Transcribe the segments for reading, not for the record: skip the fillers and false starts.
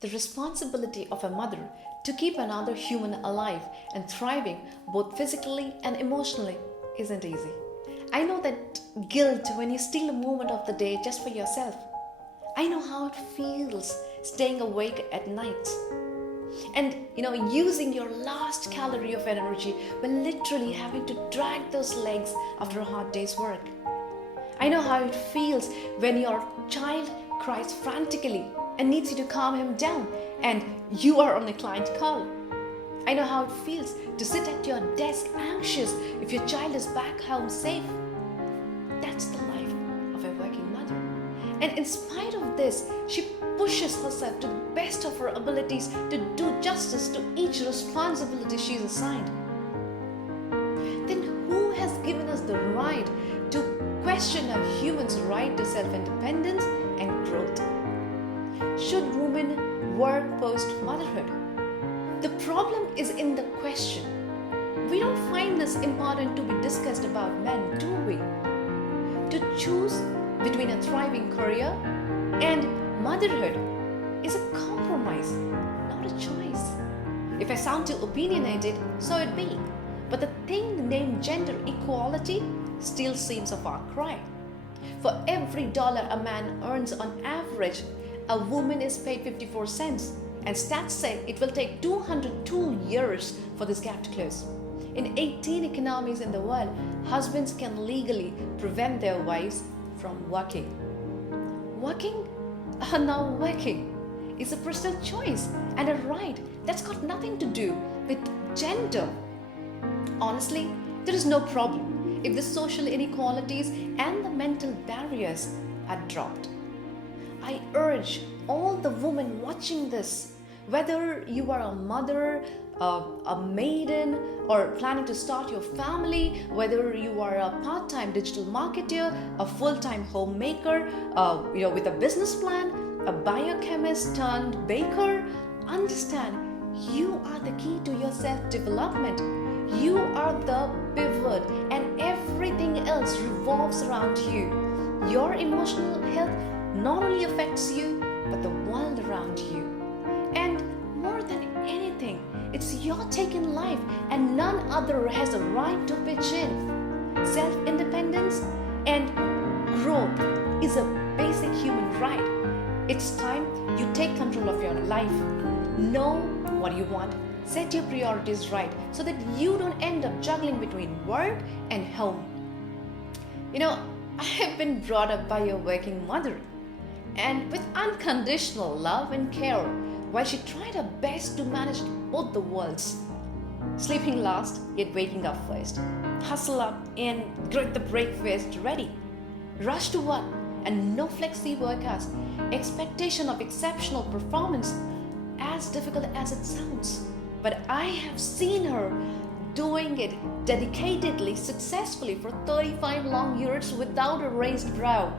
The responsibility of a mother to keep another human alive and thriving both physically and emotionally isn't easy. I know that guilt when you steal a moment of the day just for yourself. I know how it feels staying awake at night and using your last calorie of energy while literally having to drag those legs after a hard day's work. I know how it feels when your child cries frantically and needs you to calm him down and you are on a client call. I know how it feels to sit at your desk anxious if your child is back home safe. That's the life of a working mother. And in spite of this, she pushes herself to the best of her abilities to do justice to each responsibility she's assigned. Then who has given us the right to question a human's right to self-independence and growth? Should women work post-motherhood? The problem is in the question. We don't find this important to be discussed about men, do we? To choose between a thriving career and motherhood is a compromise, not a choice. If I sound too opinionated, so it be. But the thing named gender equality still seems a far cry. For every dollar a man earns on average, a woman is paid 54 cents. And stats say it will take 202 years for this gap to close. In 18 economies in the world, husbands can legally prevent their wives from working. Working? Now working is a personal choice and a right that's got nothing to do with gender. Honestly, there is no problem if the social inequalities and the mental barriers are dropped. I urge all the women watching this, whether you are a mother, a maiden, or planning to start your family, whether you are a part-time digital marketer, a full-time homemaker, with a business plan, a biochemist turned baker, understand you are the key to your self-development. You are the pivot and everything else revolves around you. Your emotional health not only affects you, but the world around you. And more than anything, it's your take in life and none other has a right to pitch in. Self-independence and growth is a basic human right. It's time you take control of your life. Know what you want, set your priorities right so that you don't end up juggling between work and home. I have been brought up by a working mother and with unconditional love and care while she tried her best to manage both the worlds. Sleeping last, yet waking up first. Hustle up and get the breakfast ready. Rush to work and no flexi work hours. Expectation of exceptional performance, as difficult as it sounds. But I have seen her doing it dedicatedly, successfully for 35 long years without a raised brow.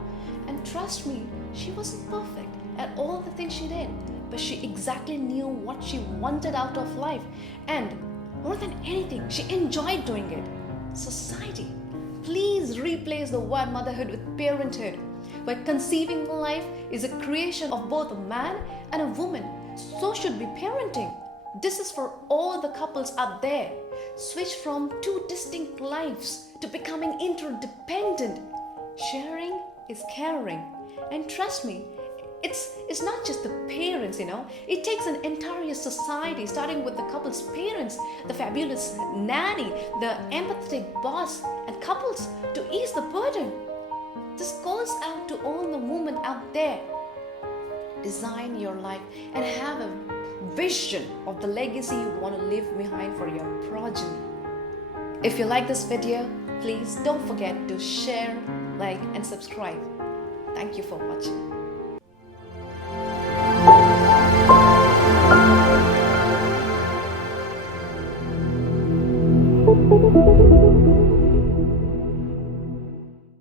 And trust me, she wasn't perfect at all the things she did, but she exactly knew what she wanted out of life. And more than anything, she enjoyed doing it. Society, please replace the word motherhood with parenthood. Where conceiving life is a creation of both a man and a woman, so should be parenting. This is for all the couples out there. Switch from two distinct lives to becoming interdependent. Sharing is caring. And trust me, it's not just the parents, It takes an entire society, starting with the couple's parents, the fabulous nanny, the empathetic boss, and couples to ease the burden. This goes out to all the women out there. Design your life and have a vision of the legacy you want to leave behind for your progeny. If you like this video, please don't forget to share, like, and subscribe. Thank you for watching.